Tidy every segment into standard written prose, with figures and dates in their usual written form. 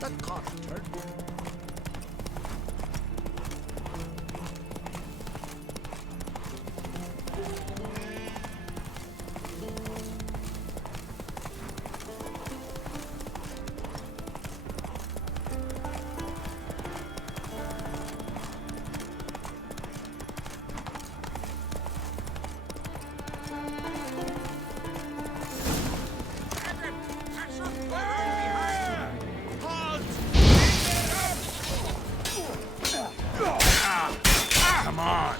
That can't hurt. Come on!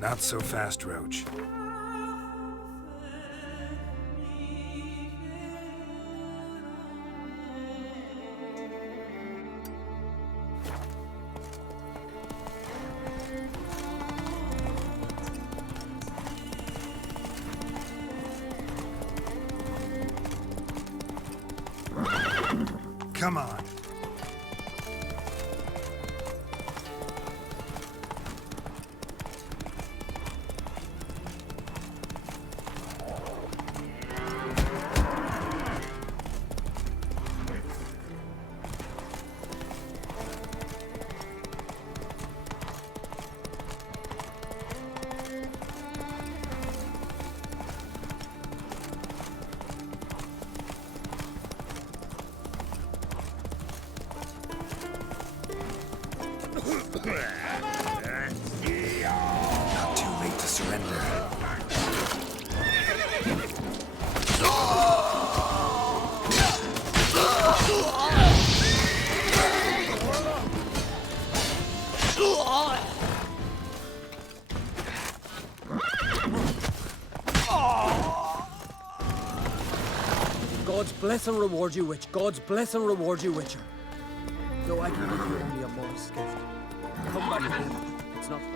Not so fast, Roach. Come on. Not too late to surrender. God's bless and reward you, Witch. God's bless and reward you, Witcher. Though I can give you only a modest gift. Come back home. It's not far.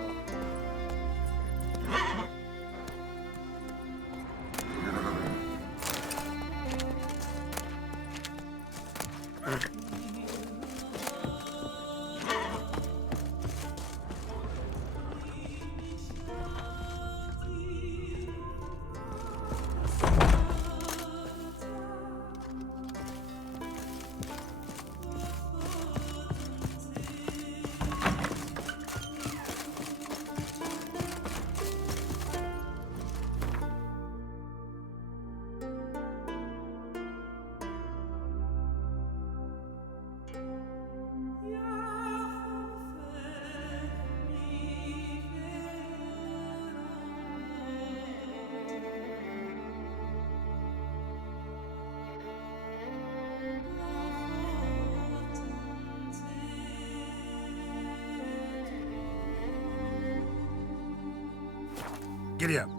Giddy up.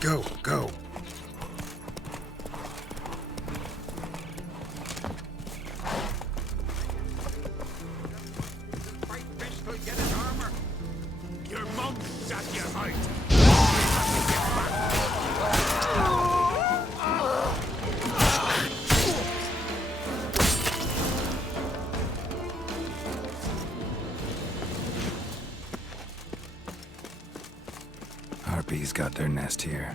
Go, go. Fight fish will get his armor. Your mom's at your height. Harpies got their nest here.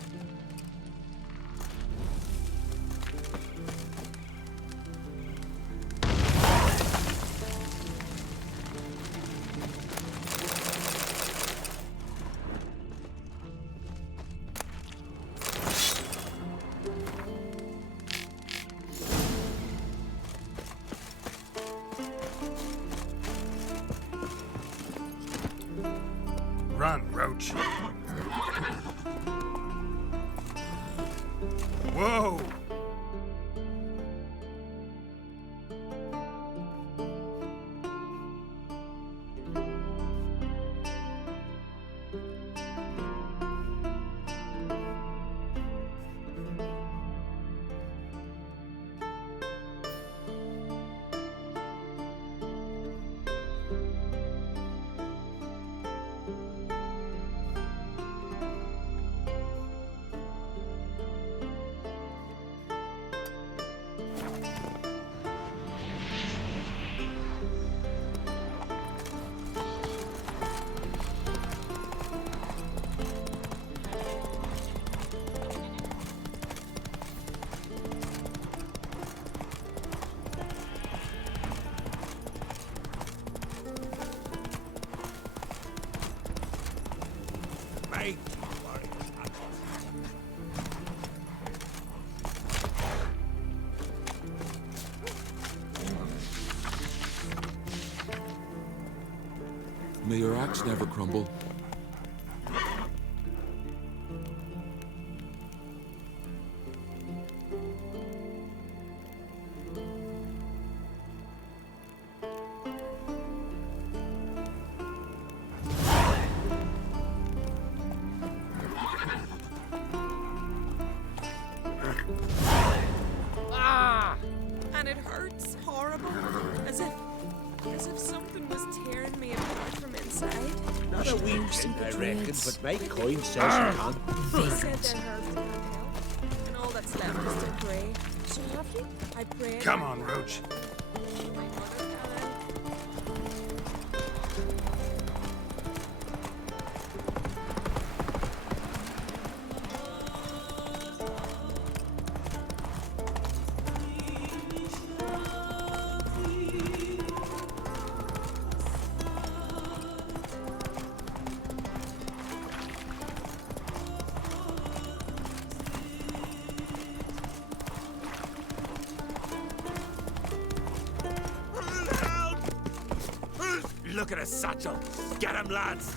Run, Roach. Whoa! Fight. May your axe never crumble. Interesting, I reckon, druids. but my coin says you can't. They said their herbs don't help, and all that's left is to pray. So have you? I prayed. Come on, Roach. My mother died. Look at his satchel. Get him, lads.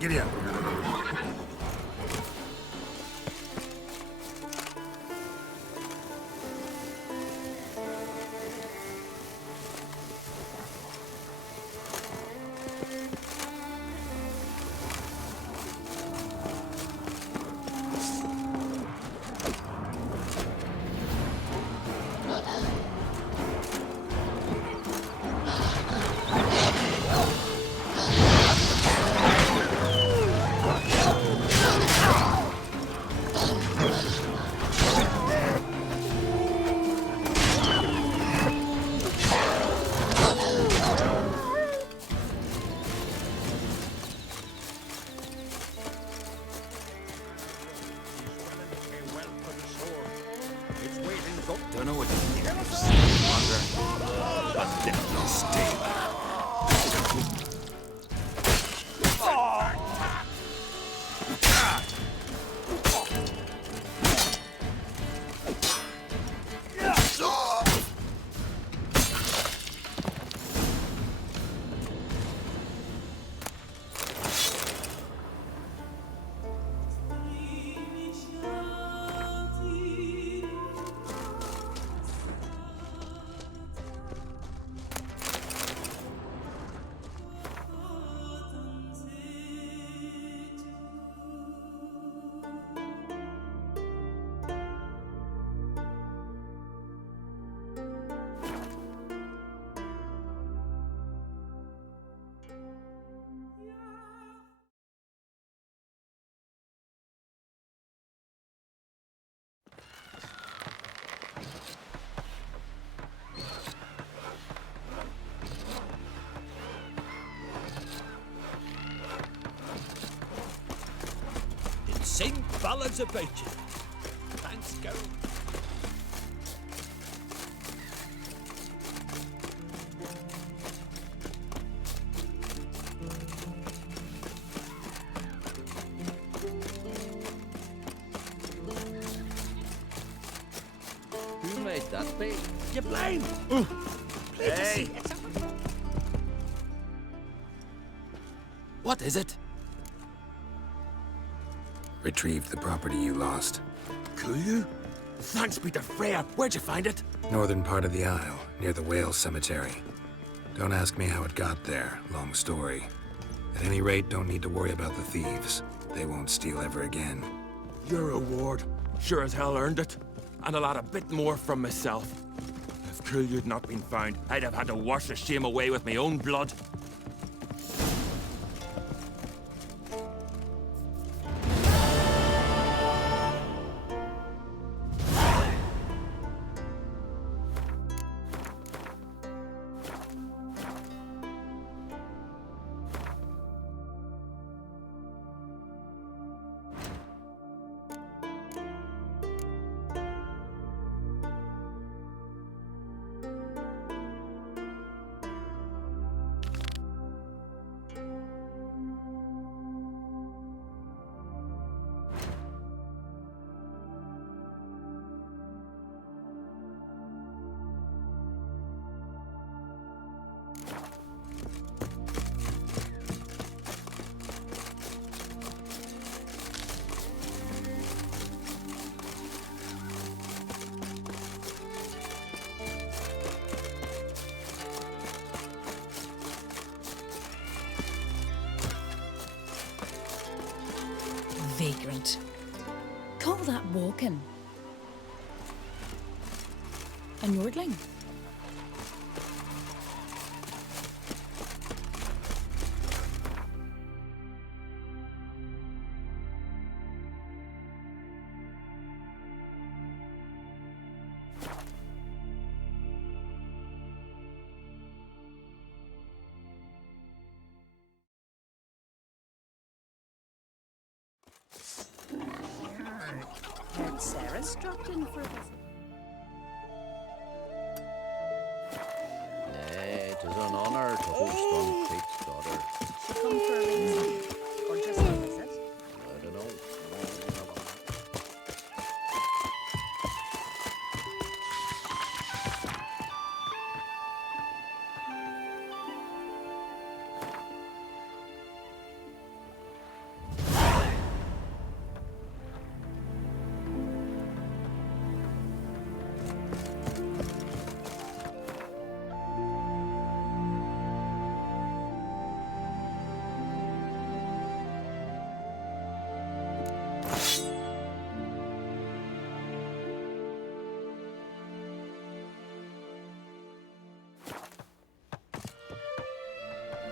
Giddy up. Don't know what to think. Longer. But definitely stay. Sing ballads about you. Thanks, girl. Who made that be? You blind? Hey! What is it? Retrieved the property you lost. Cool. Thanks be to Freya. Where'd you find it? Northern part of the Isle, near the whale cemetery. Don't ask me how it got there. Long story. At any rate, don't need to worry about the thieves. They won't steal ever again. Your reward. Sure as hell earned it. And I'll add a bit more from myself. If Cool'd not been found, I'd have had to wash the shame away with my own blood. Vagrant. Call that walking. A Nordling. Heard Sarah's dropped in for a visit. Nay, it is an honour to host on Kate's daughter. She come for a reason. Or just a visit. I don't know.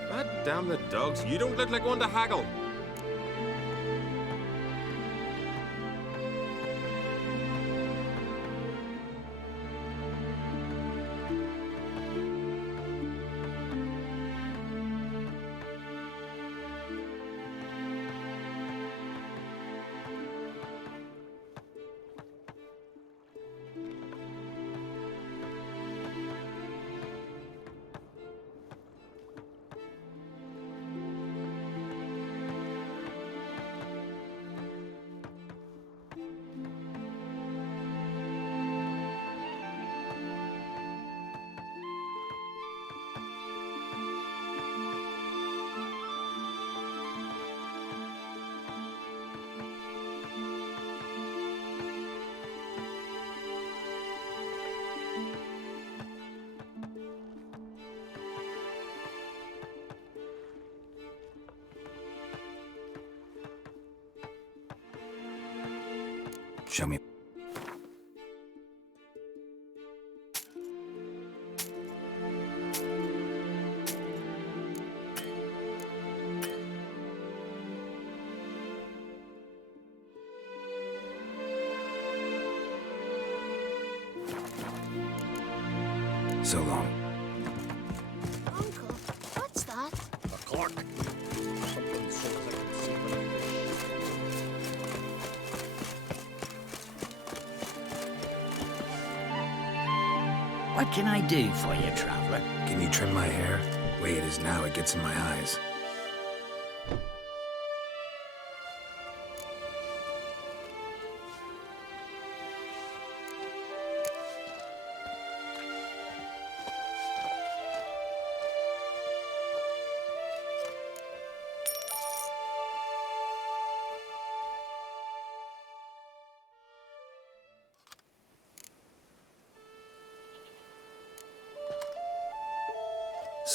God damn the dogs. You don't look like one to haggle. Show me. So long. Uncle, what's that? A cork. Something so as I can see when I wish. What can I do for you, traveler? Can you trim my hair? The way it is now, it gets in my eyes.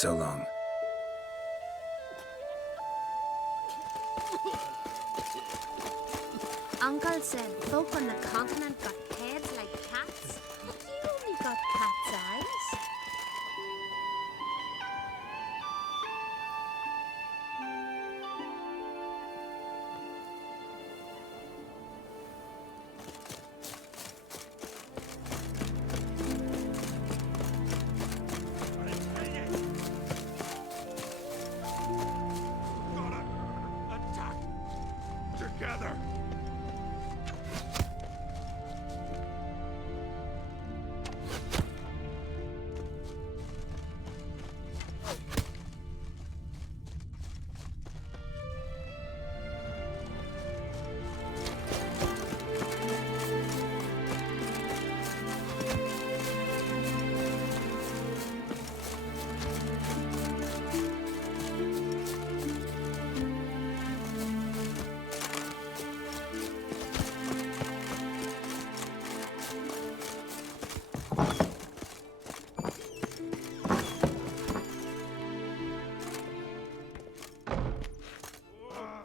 So long. Uncle said folk on the continent got heads like cats. You only got cat's eyes. Attack! Together!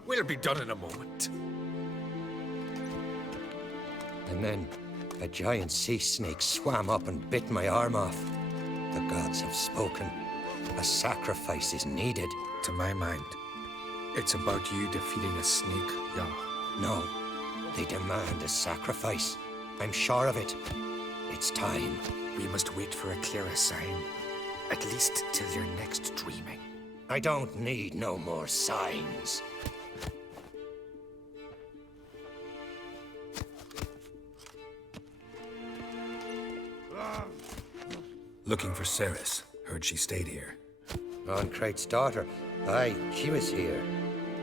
We'll be done in a moment. And then a giant sea snake swam up and bit my arm off. The gods have spoken. A sacrifice is needed. To my mind, it's about you defeating a snake, Jarl. No, they demand a sacrifice. I'm sure of it. It's time. We must wait for a clearer sign. At least till your next dreaming. I don't need no more signs. Looking for Ceres. Heard she stayed here. Oncrate's daughter. Aye, she was here.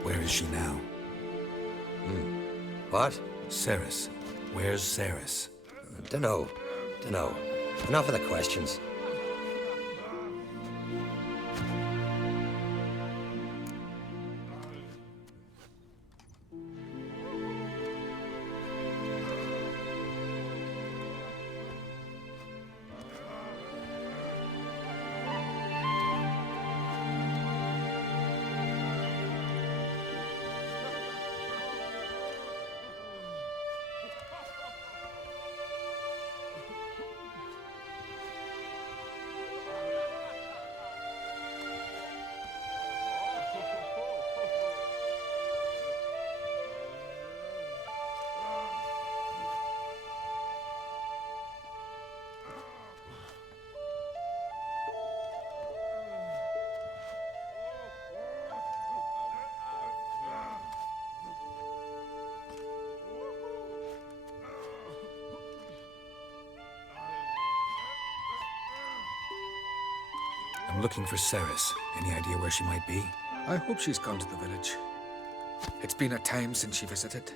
Where is she now? What? Ceres. Where's Ceres? Dunno. Enough of the questions. I'm looking for Ceres. Any idea where she might be? I hope she's gone to the village. It's been a time since she visited.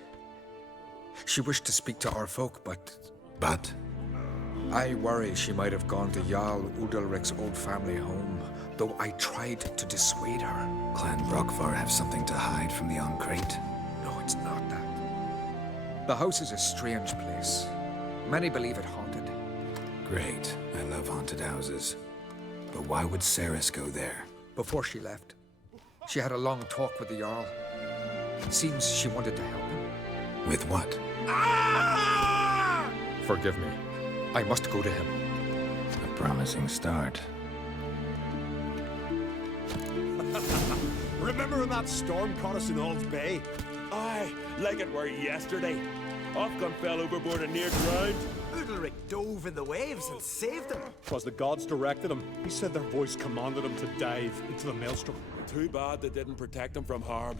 She wished to speak to our folk, but But? I worry she might have gone to Jarl Udalric's old family home, though I tried to dissuade her. Clan Brockvar have something to hide from the Oncrate? No, it's not that. The house is a strange place. Many believe it haunted. Great. I love haunted houses. But why would Ceres go there? Before she left, she had a long talk with the Jarl. Seems she wanted to help him. With what? Forgive me. I must go to him. A promising start. Remember when that storm caught us in Ald's Bay? Aye, like it were yesterday. Ofcom fell overboard and near drowned. Udalric dove in the waves and saved him. 'Twas the gods directed him. He said their voice commanded him to dive into the maelstrom. Too bad they didn't protect him from harm.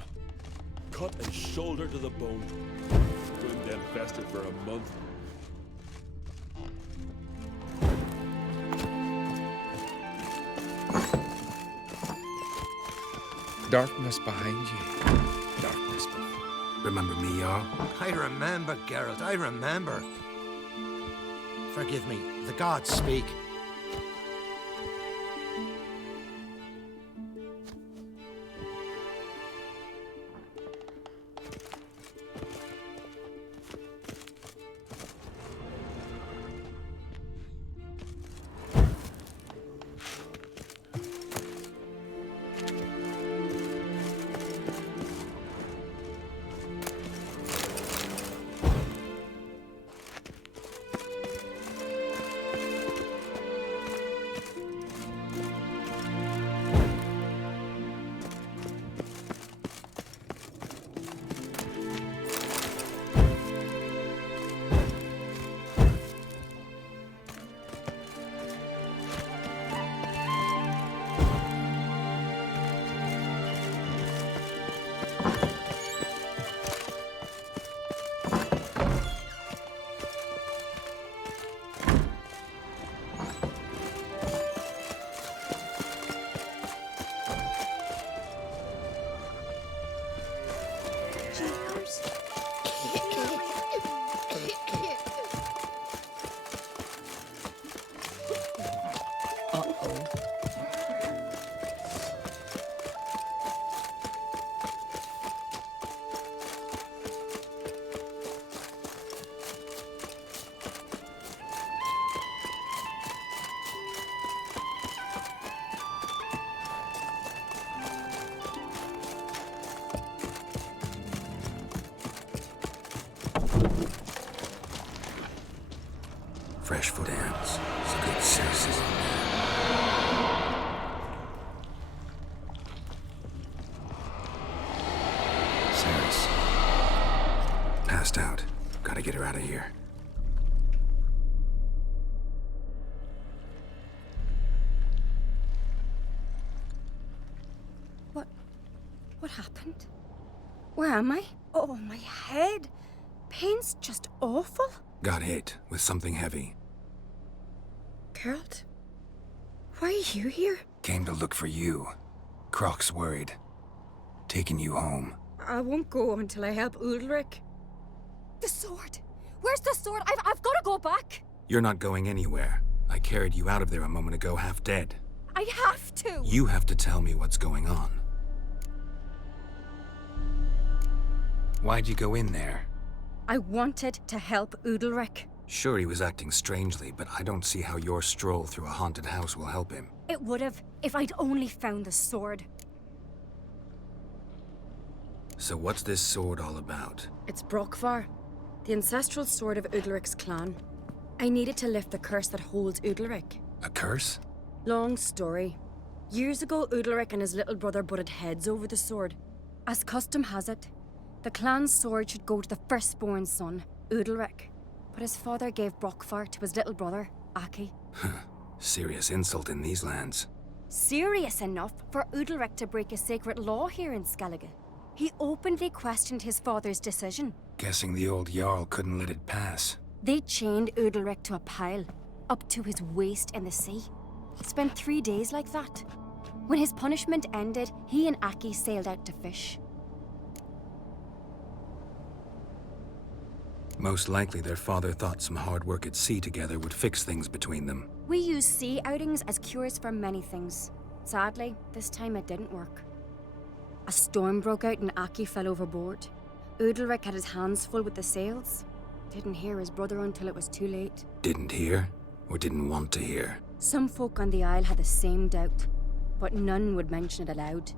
Cut his shoulder to the bone. Wound then festered for a month. Darkness behind you. Darkness behind you. Remember me, Jarl? I remember, Geralt, I remember. Forgive me, the gods speak. Fresh foot ants. It's a good cynicism there. Ceres. Passed out. Gotta get her out of here. What happened? Where am I? Oh, my head. Pain's just awful. Got hit with something heavy. Geralt? Why are you here? Came to look for you. Croc's worried. Taking you home. I won't go until I help Ulrich. The sword! Where's the sword? I've got to go back! You're not going anywhere. I carried you out of there a moment ago half dead. I have to! You have to tell me what's going on. Why'd you go in there? I wanted to help Ulrich. Sure, he was acting strangely, but I don't see how your stroll through a haunted house will help him. It would have, if I'd only found the sword. So what's this sword all about? It's Brokvar, the ancestral sword of Udalric's clan. I needed to lift the curse that holds Udalric. A curse? Long story. Years ago, Udalric and his little brother butted heads over the sword. As custom has it, the clan's sword should go to the firstborn son, Udalric. But his father gave Brokvar to his little brother, Aki. Serious insult in these lands. Serious enough for Udalric to break a sacred law here in Skellige. He openly questioned his father's decision. Guessing the old Jarl couldn't let it pass. They chained Udalric to a pile, up to his waist in the sea. Spent 3 days like that. When his punishment ended, he and Aki sailed out to fish. Most likely their father thought some hard work at sea together would fix things between them. We use sea outings as cures for many things. Sadly, this time it didn't work. A storm broke out and Aki fell overboard. Udalric had his hands full with the sails. Didn't hear his brother until it was too late. Didn't hear? Or didn't want to hear? Some folk on the Isle had the same doubt, but none would mention it aloud.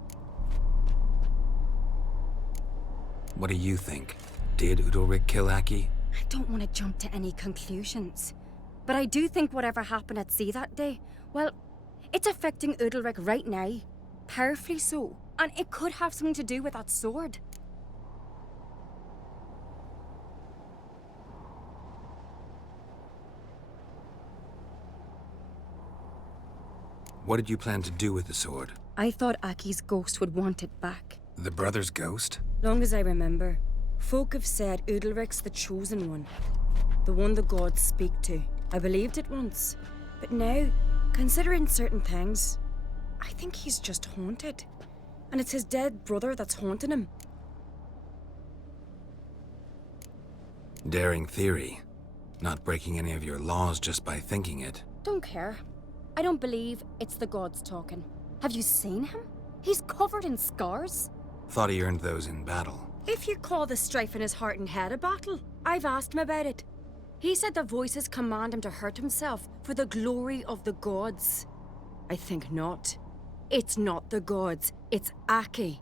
What do you think? Did Udalric kill Aki? I don't want to jump to any conclusions, but I do think whatever happened at sea that day, well, it's affecting Udalric right now. Powerfully so. And it could have something to do with that sword. What did you plan to do with the sword? I thought Aki's ghost would want it back. The brother's ghost? Long as I remember, folk have said Udalric's the chosen one. The one the gods speak to. I believed it once. But now, considering certain things, I think he's just haunted. And it's his dead brother that's haunting him. Daring theory. Not breaking any of your laws just by thinking it. Don't care. I don't believe it's the gods talking. Have you seen him? He's covered in scars. Thought he earned those in battle. If you call the strife in his heart and head a battle, I've asked him about it. He said the voices command him to hurt himself for the glory of the gods. I think not. It's not the gods, it's Aki.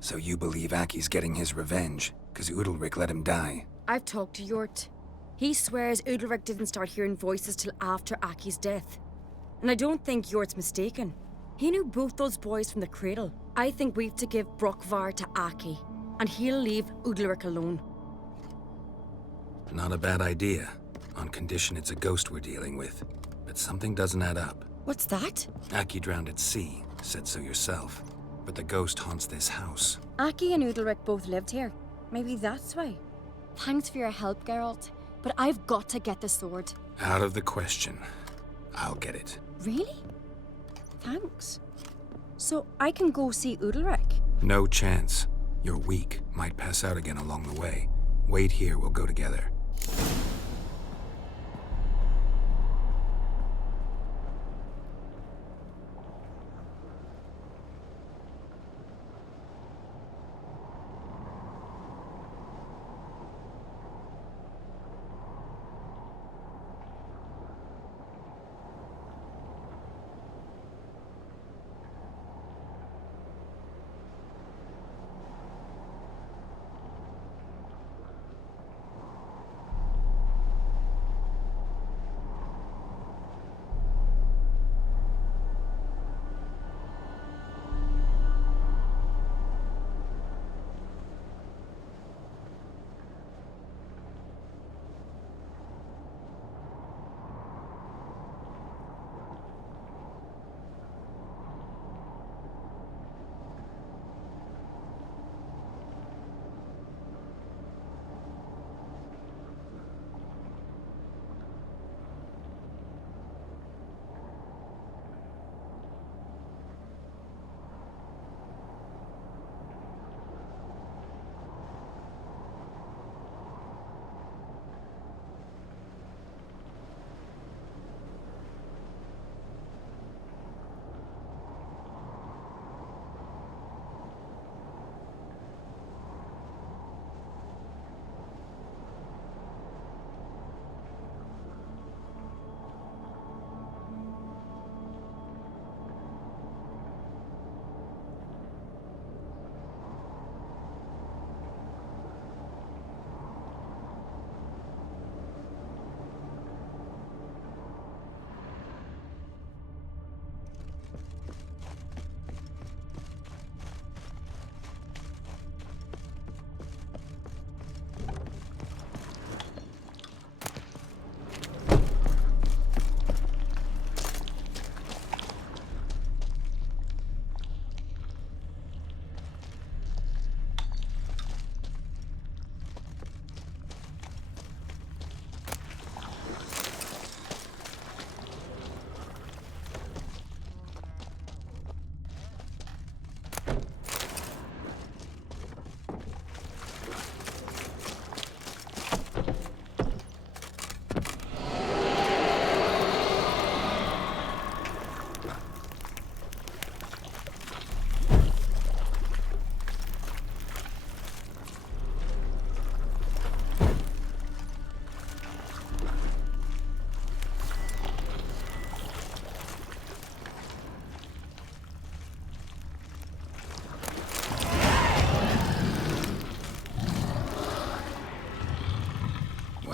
So you believe Aki's getting his revenge, because Udalric let him die? I've talked to Yort. He swears Udalric didn't start hearing voices till after Aki's death. And I don't think Yort's mistaken. He knew both those boys from the cradle. I think we've to give Brokvar to Aki, and he'll leave Udalric alone. Not a bad idea, on condition it's a ghost we're dealing with. But something doesn't add up. What's that? Aki drowned at sea, said so yourself. But the ghost haunts this house. Aki and Udalric both lived here. Maybe that's why. Thanks for your help, Geralt. But I've got to get the sword. Out of the question. I'll get it. Really? Thanks. So I can go see Udalric? No chance. You're weak. Might pass out again along the way. Wait here, we'll go together.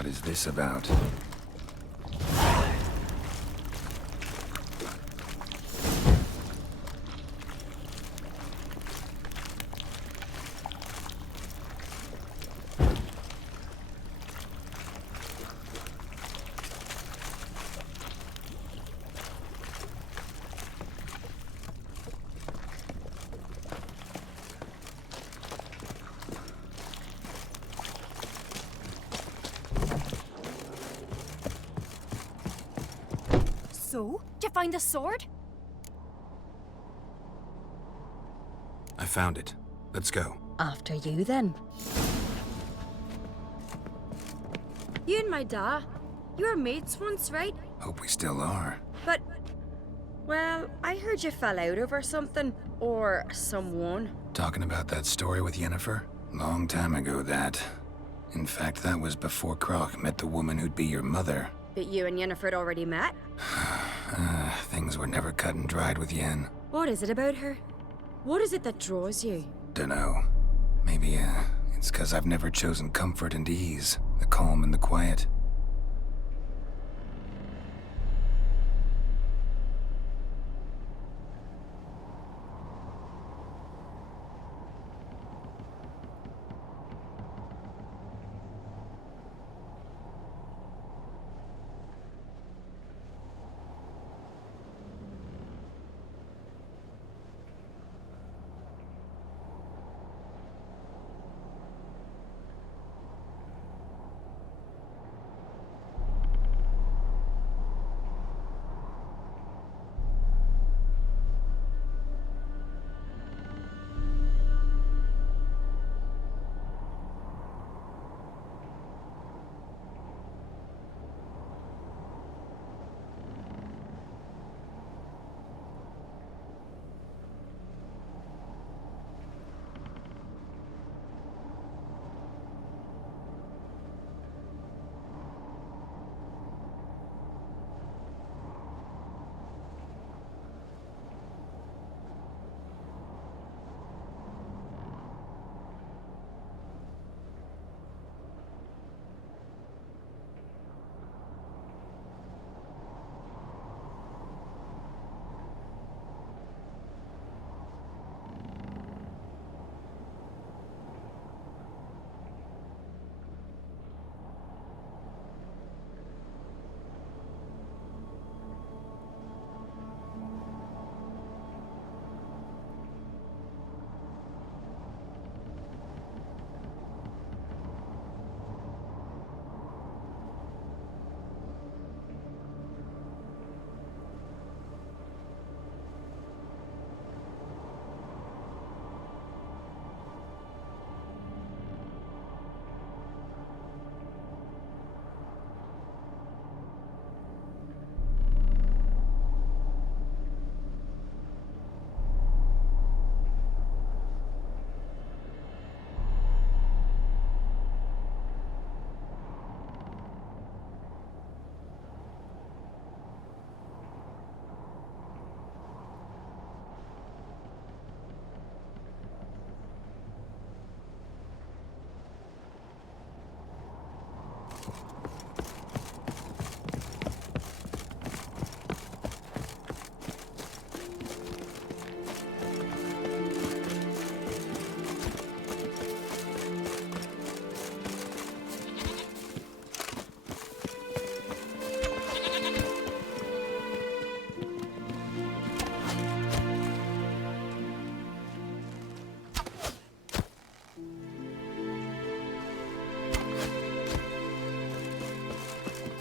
What is this about? So, did you find the sword? I found it. Let's go. After you, then. You and my da, you were mates once, right? Hope we still are. But, well, I heard you fell out over something. Or someone. Talking about that story with Yennefer? Long time ago, that. In fact, that was before Croc met the woman who'd be your mother. But you and Yennefer had already met? Things were never cut and dried with Yen. What is it about her? What is it that draws you? Dunno. Maybe, it's 'cause I've never chosen comfort and ease, the calm and the quiet.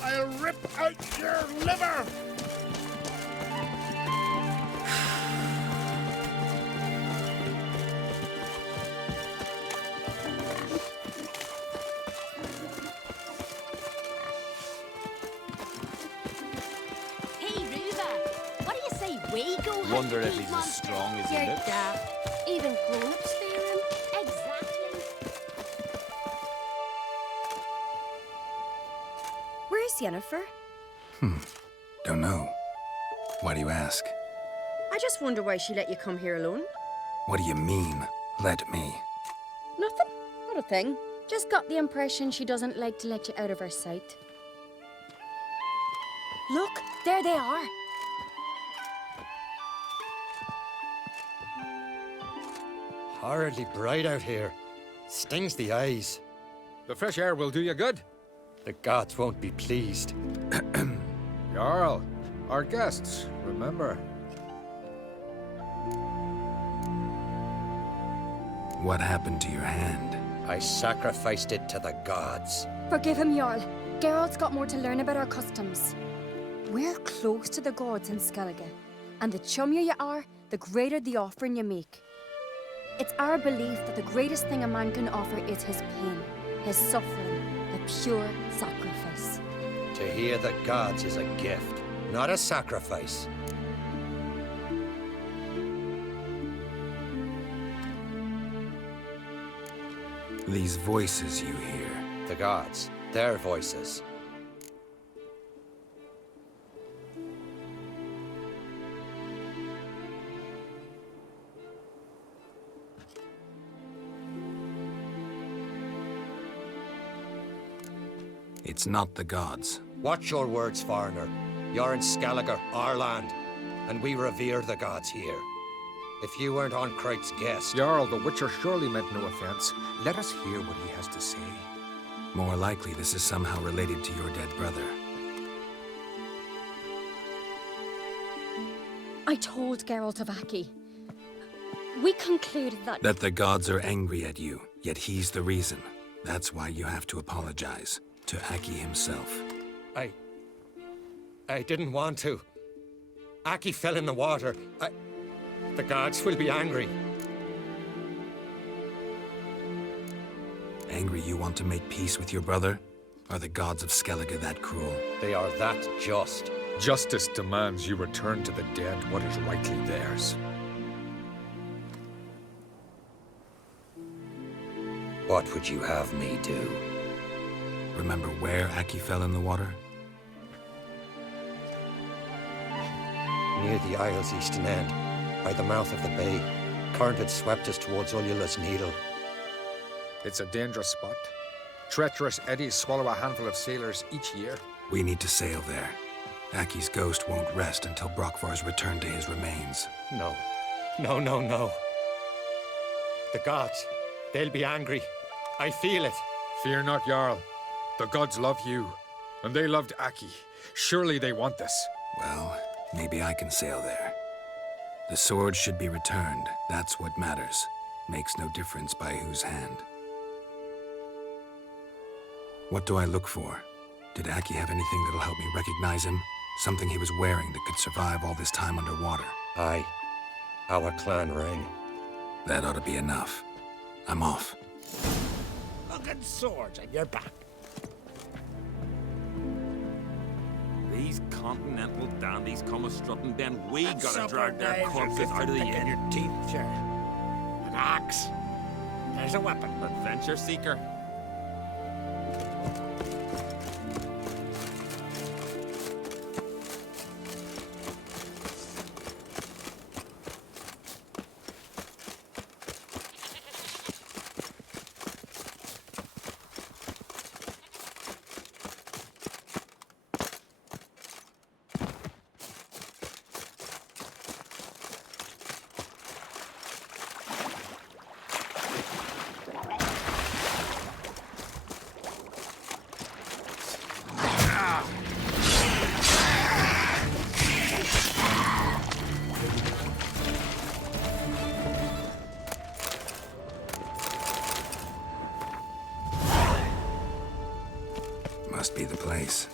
I'll rip out your liver! Hey, Ruva, what do you say we go hunt Wonder the if big he's as monster? strong as he You're looks. daft. Even grown-ups fear him. Exactly. Where's Yennefer? Don't know. Why do you ask? I just wonder why she let you come here alone. What do you mean, let me? Nothing. Not a thing. Just got the impression she doesn't like to let you out of her sight. Look, there they are. Horridly bright out here. Stings the eyes. The fresh air will do you good. The gods won't be pleased. Jarl, our guests, remember. What happened to your hand? I sacrificed it to the gods. Forgive him, Jarl. Geralt's got more to learn about our customs. We're close to the gods in Skellige, and the chummier you are, the greater the offering you make. It's our belief that the greatest thing a man can offer is his pain, his suffering, the pure sacrifice. To hear the gods is a gift, not a sacrifice. These voices you hear. The gods, their voices. It's not the gods. Watch your words, foreigner. You're in Skellige, our land, and we revere the gods here. If you weren't on Kright's guest... Jarl, the Witcher surely meant no offense. Let us hear what he has to say. More likely this is somehow related to your dead brother. I told Geralt of Aki. We concluded that... That the gods are angry at you, yet he's the reason. That's why you have to apologize. To Aki himself. I didn't want to. Aki fell in the water. The gods will be angry. Angry you want to make peace with your brother? Are the gods of Skellige that cruel? They are that just. Justice demands you return to the dead what is rightly theirs. What would you have me do? Remember where Aki fell in the water? Near the Isle's eastern end, by the mouth of the bay. Current had swept us towards Ullula's Needle. It's a dangerous spot. Treacherous eddies swallow a handful of sailors each year. We need to sail there. Aki's ghost won't rest until Brokvar's returned to his remains. No. No. The gods, they'll be angry. I feel it. Fear not, Jarl. The gods love you, and they loved Aki. Surely they want this. Well, maybe I can sail there. The sword should be returned. That's what matters. Makes no difference by whose hand. What do I look for? Did Aki have anything that'll help me recognize him? Something he was wearing that could survive all this time underwater? Aye. Our clan ring. That ought to be enough. I'm off. Look at swords on your back. These continental dandies come a strutting, then we And gotta supper drag their knives are corpses fit for out of the picking inn. your teeth, sir. An axe. There's a weapon. Adventure seeker. Must be the place.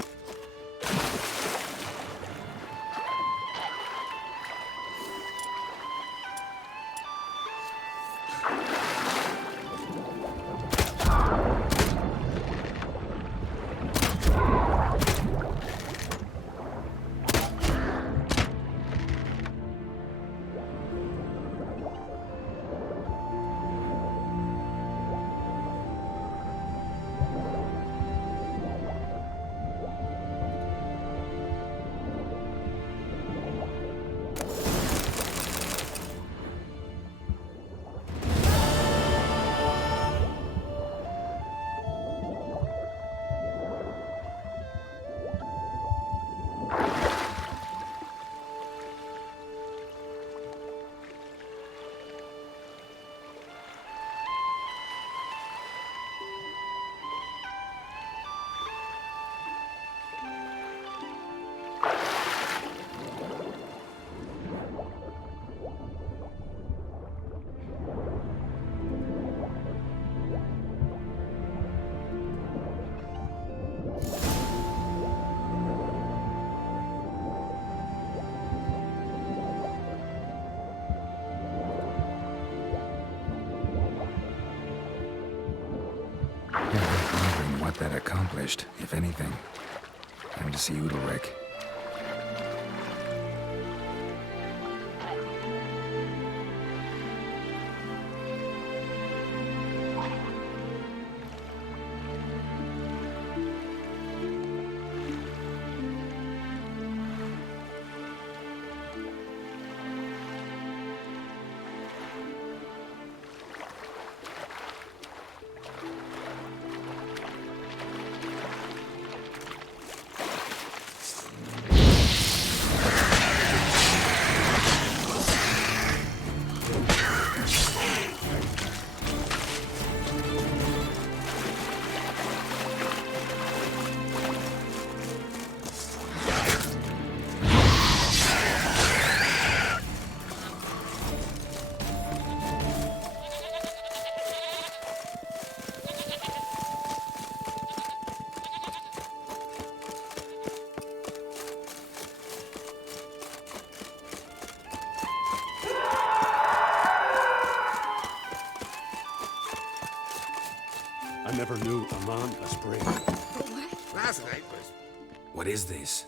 Wondering what that accomplished, if anything. Time to see Udalric. I never knew a man as brave. Last night was... What is this?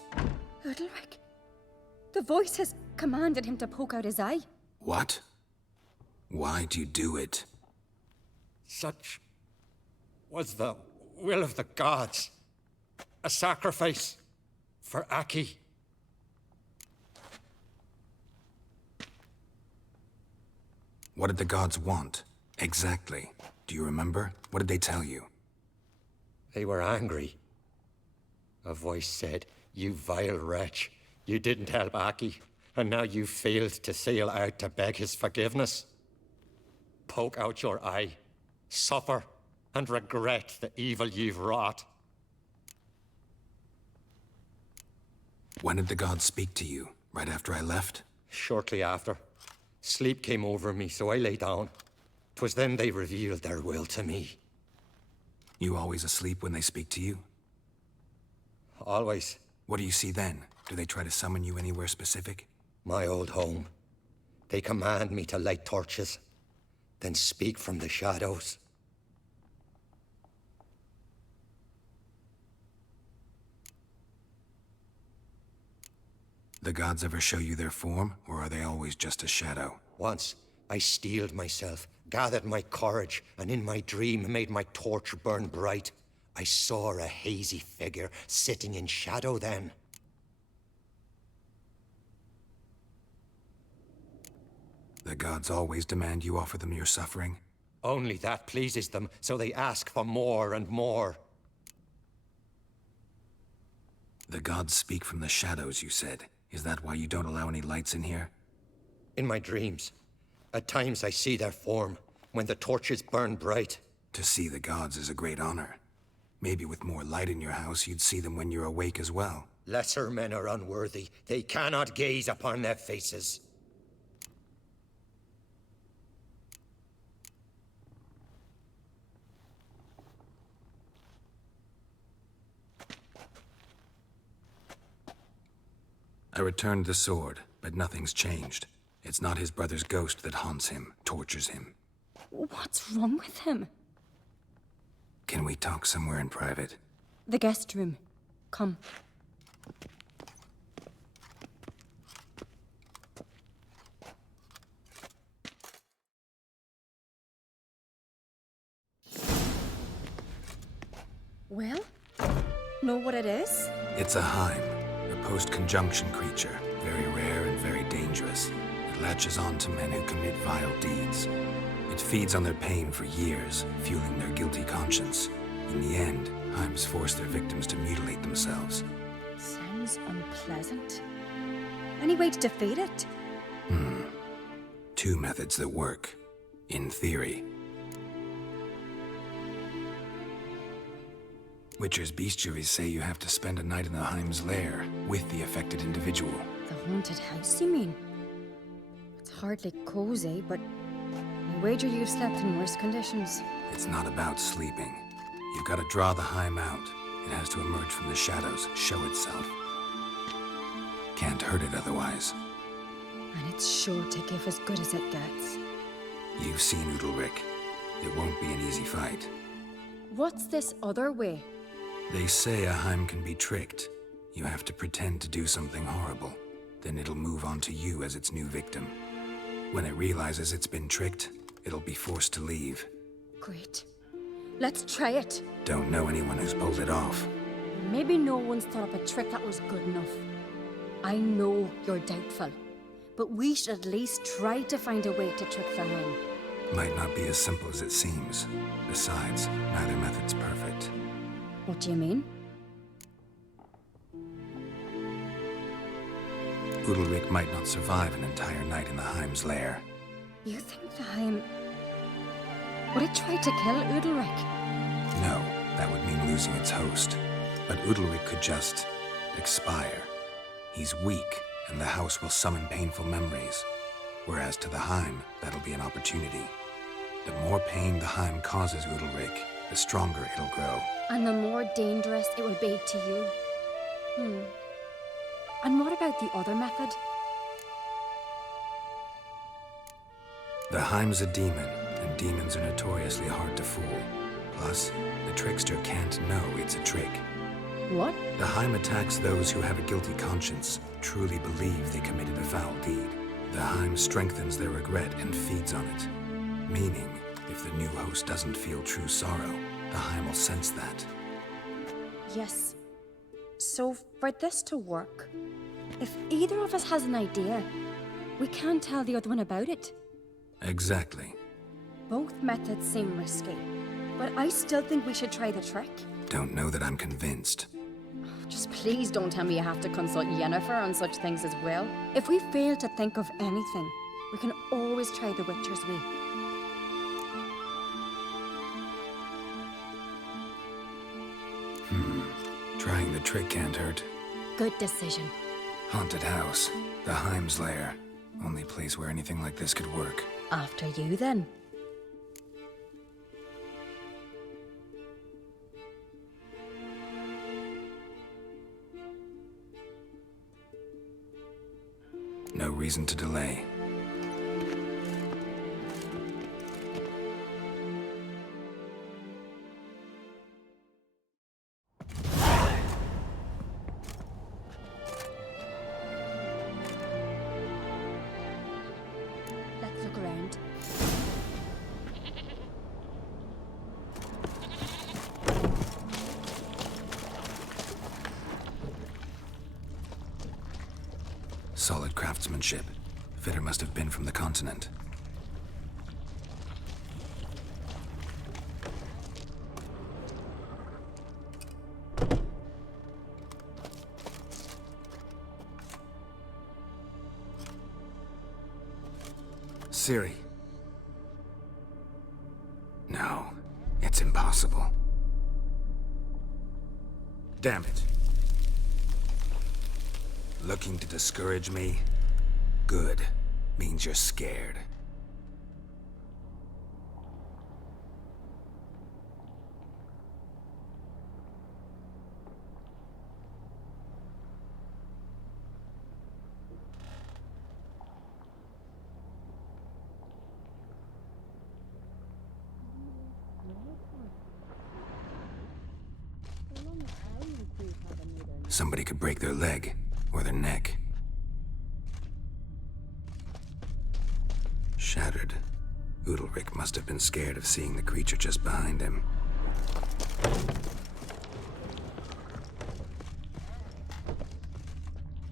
Udalric. The voice has commanded him to poke out his eye. What? Why'd you do it? Such was the will of the gods. A sacrifice for Aki. What did the gods want? Exactly. Do you remember? What did they tell you? They were angry. A voice said, "You vile wretch, you didn't help Aki, and now you failed to sail out to beg his forgiveness. Poke out your eye, suffer, and regret the evil you've wrought." When did the gods speak to you? Right after I left? Shortly after. Sleep came over me, so I lay down. 'Twas then they revealed their will to me. You always asleep when they speak to you? Always. What do you see then? Do they try to summon you anywhere specific? My old home. They command me to light torches, then speak from the shadows. The gods ever show you their form, or are they always just a shadow? Once, I steeled myself, gathered my courage, and in my dream made my torch burn bright. I saw a hazy figure sitting in shadow then. The gods always demand you offer them your suffering? Only that pleases them, so they ask for more and more. The gods speak from the shadows, you said. Is that why you don't allow any lights in here? In my dreams. At times I see their form, when the torches burn bright. To see the gods is a great honor. Maybe with more light in your house, you'd see them when you're awake as well. Lesser men are unworthy. They cannot gaze upon their faces. I returned the sword, but nothing's changed. It's not his brother's ghost that haunts him, tortures him. What's wrong with him? Can we talk somewhere in private? The guest room. Come. Well, know what it is? It's a Heim, a post-conjunction creature, very rare and very dangerous. It latches on to men who commit vile deeds. It feeds on their pain for years, fueling their guilty conscience. In the end, Heims force their victims to mutilate themselves. Sounds unpleasant. Any way to defeat it? Two methods that work. In theory. Witcher's bestiaries say you have to spend a night in the Heim's lair with the affected individual. The haunted house, you mean? It's hardly cozy, but I wager you've slept in worse conditions. It's not about sleeping. You've got to draw the Heim out. It has to emerge from the shadows, show itself. Can't hurt it otherwise. And it's sure to give as good as it gets. You've seen Udalric. It won't be an easy fight. What's this other way? They say a Heim can be tricked. You have to pretend to do something horrible. Then it'll move on to you as its new victim. When it realizes it's been tricked, it'll be forced to leave. Great. Let's try it. Don't know anyone who's pulled it off. Maybe no one's thought up a trick that was good enough. I know you're doubtful, but we should at least try to find a way to trick the Heim. Might not be as simple as it seems. Besides, neither method's perfect. What do you mean? Udalric might not survive an entire night in the Heim's lair. You think the Heim... Would it try to kill Udalric? No, that would mean losing its host. But Udalric could just... expire. He's weak, and the house will summon painful memories. Whereas to the Heim, that'll be an opportunity. The more pain the Heim causes Udalric, the stronger it'll grow. And the more dangerous it will be to you. And what about the other method? The Heim's a demon, and demons are notoriously hard to fool. Plus, the trickster can't know it's a trick. What? The Heim attacks those who have a guilty conscience, truly believe they committed a foul deed. The Heim strengthens their regret and feeds on it. Meaning, if the new host doesn't feel true sorrow, the Heim will sense that. Yes. So, for this to work, if either of us has an idea, we can't tell the other one about it. Exactly. Both methods seem risky, but I still think we should try the trick. Don't know that I'm convinced. Just please don't tell me you have to consult Yennefer on such things as well. If we fail to think of anything, we can always try the Witcher's way. Trying the trick can't hurt. Good decision. Haunted house. The Heim's lair. Only place where anything like this could work. After you, then. No reason to delay. Let's look around. Solid craftsmanship. Fitter must have been from the continent. Ciri. No, it's impossible. Damn it. Looking to discourage me? Good. Means you're scared. Somebody could break their leg, or their neck. Shattered. Udalric must have been scared of seeing the creature just behind him.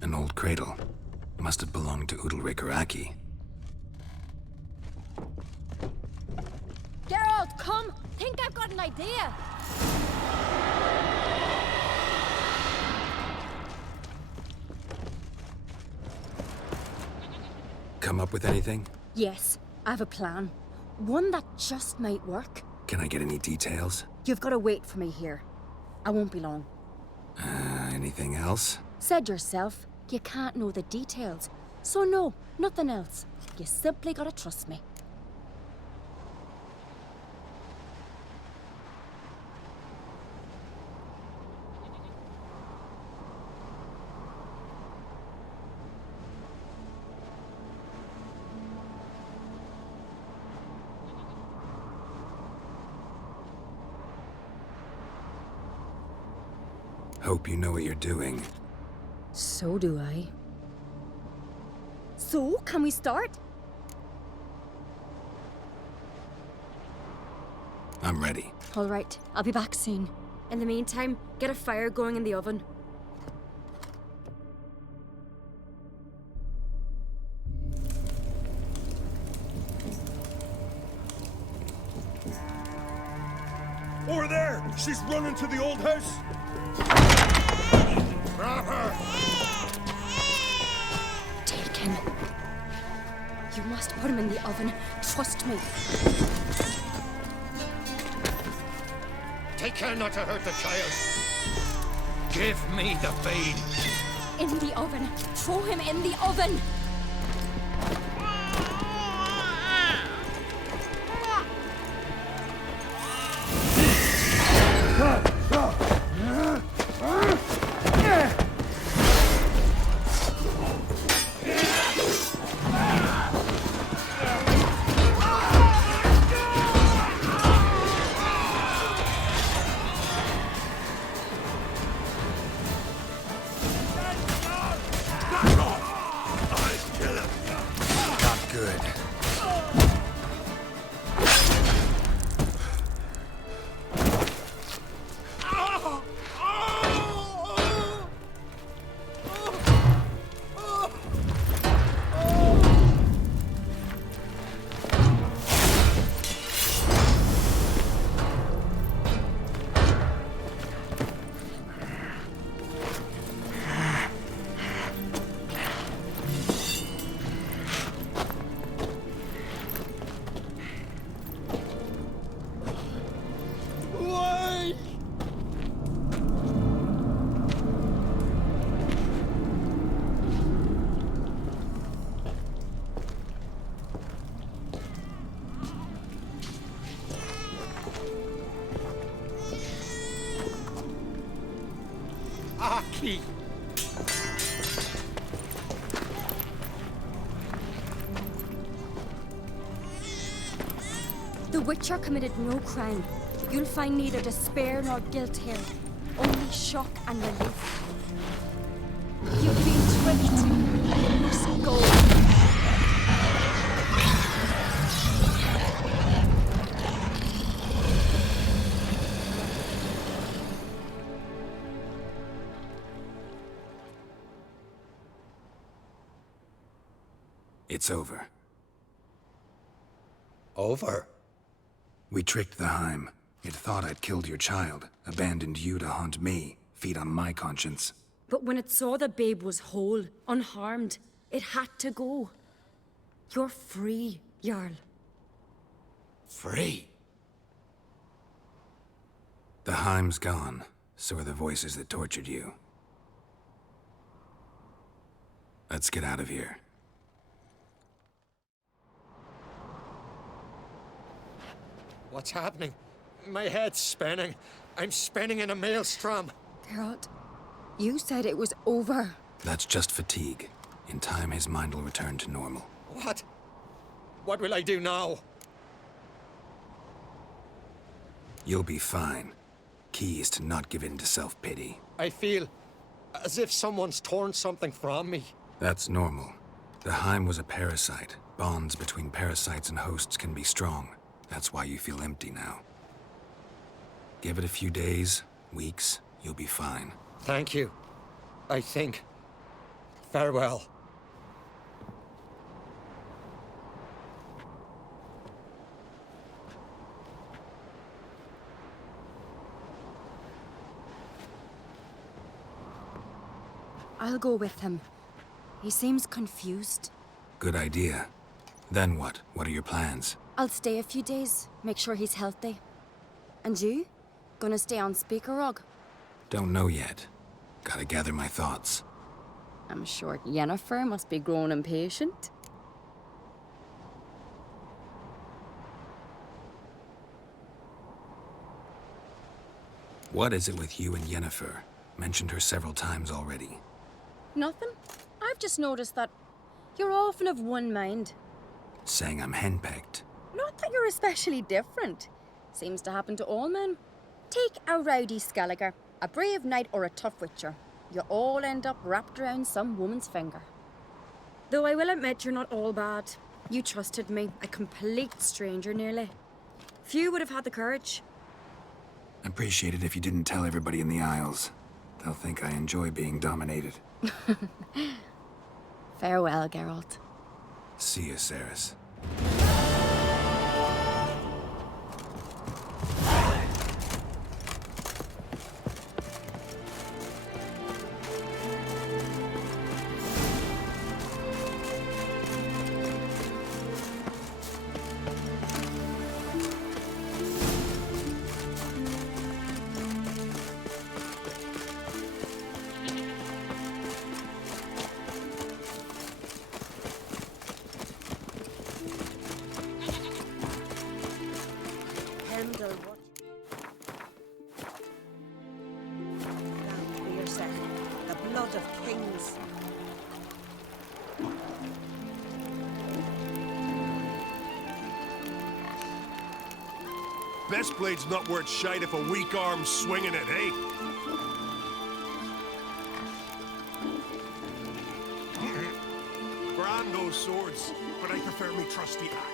An old cradle. Must have belonged to Udalric or Aki. Geralt, come! Think I've got an idea! Come up with anything? Yes, I have a plan. One that just might work. Can I get any details? You've got to wait for me here. I won't be long. Anything else? Said yourself, you can't know the details. So no, nothing else. You simply gotta trust me. Hope you know what you're doing. So do I. So, can we start? I'm ready. All right, I'll be back soon. In the meantime, get a fire going in the oven. Over there! She's running to the old house! Grab her! Take him. You must put him in the oven. Trust me. Take care not to hurt the child. Give me the babe. In the oven. Throw him in the oven. Not good. Aki! The Witcher committed no crime. You'll find neither despair nor guilt here. Only shock and relief. You've been tricked. You must go. It's over. Over? We tricked the Heim. It thought I'd killed your child, abandoned you to haunt me, feed on my conscience. But when it saw the babe was whole, unharmed, it had to go. You're free, Jarl. Free? The Heim's gone, so are the voices that tortured you. Let's get out of here. What's happening? My head's spinning. I'm spinning in a maelstrom. Geralt, you said it was over. That's just fatigue. In time, his mind will return to normal. What? What will I do now? You'll be fine. Key is to not give in to self-pity. I feel as if someone's torn something from me. That's normal. The Heim was a parasite. Bonds between parasites and hosts can be strong. That's why you feel empty now. Give it a few days, weeks, you'll be fine. Thank you. I think. Farewell. I'll go with him. He seems confused. Good idea. Then what? What are your plans? I'll stay a few days, make sure he's healthy. And you? Gonna stay on Speaker Rog? Don't know yet. Gotta gather my thoughts. I'm sure Yennefer must be growing impatient. What is it with you and Yennefer? Mentioned her several times already. Nothing. I've just noticed that you're often of one mind. Saying I'm henpecked. Not that you're especially different. Seems to happen to all men. Take a rowdy Skelliger, a brave knight or a tough witcher. You all end up wrapped around some woman's finger. Though I will admit you're not all bad. You trusted me, a complete stranger nearly. Few would have had the courage. I'd appreciate it if you didn't tell everybody in the Isles. They'll think I enjoy being dominated. Farewell, Geralt. See you, Cerys. The blood of kings. Best blade's not worth shite if a weak arm's swinging it, eh? Grand those swords, but I prefer me trusty axe.